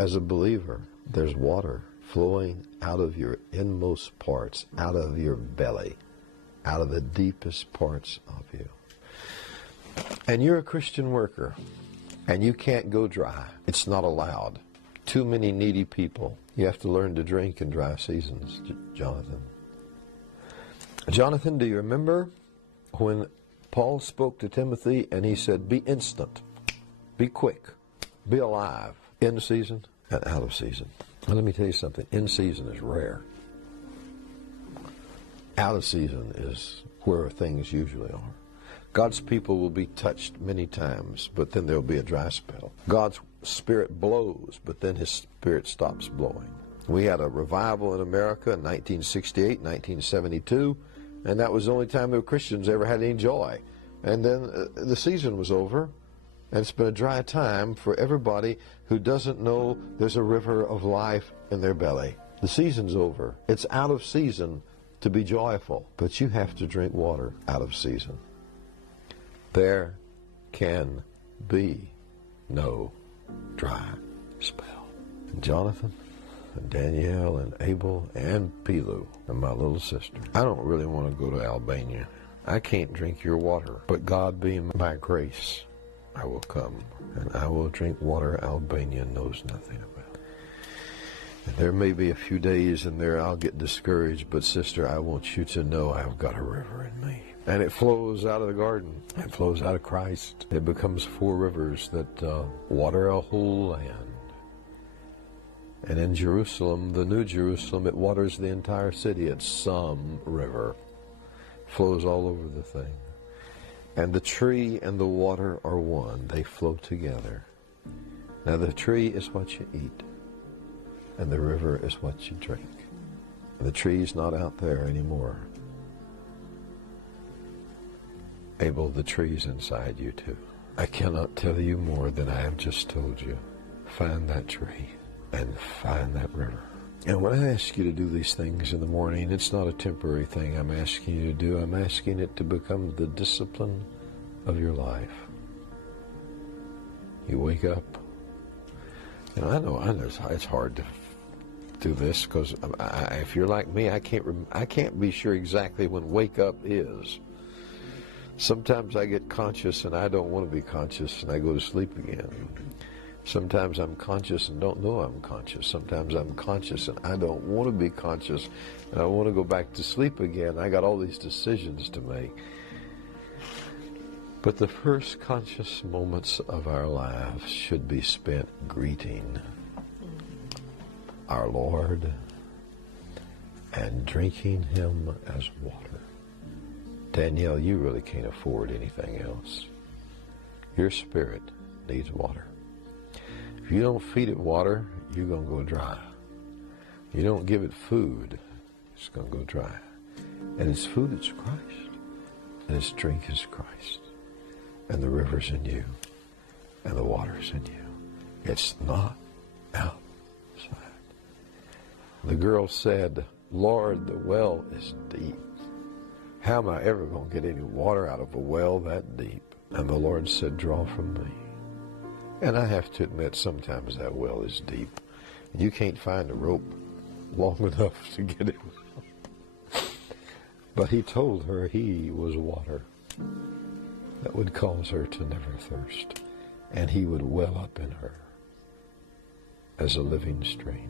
As a believer, there's water flowing out of your inmost parts, out of your belly, out of the deepest parts of you. And you're a Christian worker, and you can't go dry. It's not allowed. Too many needy people. You have to learn to drink in dry seasons, Jonathan. Jonathan, do you remember when Paul spoke to Timothy and he said, be instant, be quick, be alive, in season and out of season? Well, let me tell you something. In season is rare. Out of season is where things usually are. God's people will be touched many times, but then there'll be a dry spell. God's Spirit blows, but then His Spirit stops blowing. We had a revival in America in 1968, 1972, and that was the only time the Christians ever had any joy. And then the season was over, and it's been a dry time for everybody who doesn't know there's a river of life in their belly. The season's over. It's out of season to be joyful, but you have to drink water out of season. There can be no dry spell. And Jonathan and Danielle and Abel and Pilu and my little sister, I don't really want to go to Albania. I can't drink your water, but God being my grace, I will come and I will drink water Albania knows nothing about. And there may be a few days in there I'll get discouraged, but sister, I want you to know I've got a river in me. And it flows out of the garden. It flows out of Christ. It becomes 4 rivers that water a whole land. And in Jerusalem, the New Jerusalem, it waters the entire city. It's some river. Flows all over the thing. And the tree and the water are one. They flow together. Now the tree is what you eat. And the river is what you drink. And the tree's not out there anymore. Abel, the tree's inside you too. I cannot tell you more than I have just told you. Find that tree and find that river. And when I ask you to do these things in the morning, it's not a temporary thing I'm asking you to do. I'm asking it to become the discipline of your life. You wake up. And I know it's hard to do this because if you're like me, I can't be sure exactly when wake up is. Sometimes I get conscious and I don't want to be conscious and I go to sleep again. Sometimes I'm conscious and don't know I'm conscious. Sometimes I'm conscious and I don't want to be conscious and I want to go back to sleep again. I got all these decisions to make. But the first conscious moments of our lives should be spent greeting our Lord and drinking Him as water. Danielle, you really can't afford anything else. Your spirit needs water. If you don't feed it water, you're going to go dry. You don't give it food, it's going to go dry. And its food is Christ. And its drink is Christ. And the river's in you. And the water's in you. It's not outside. The girl said, Lord, the well is deep. How am I ever going to get any water out of a well that deep? And the Lord said, draw from me. And I have to admit, sometimes that well is deep. You can't find a rope long enough to get it. But He told her He was water that would cause her to never thirst. And He would well up in her as a living stream.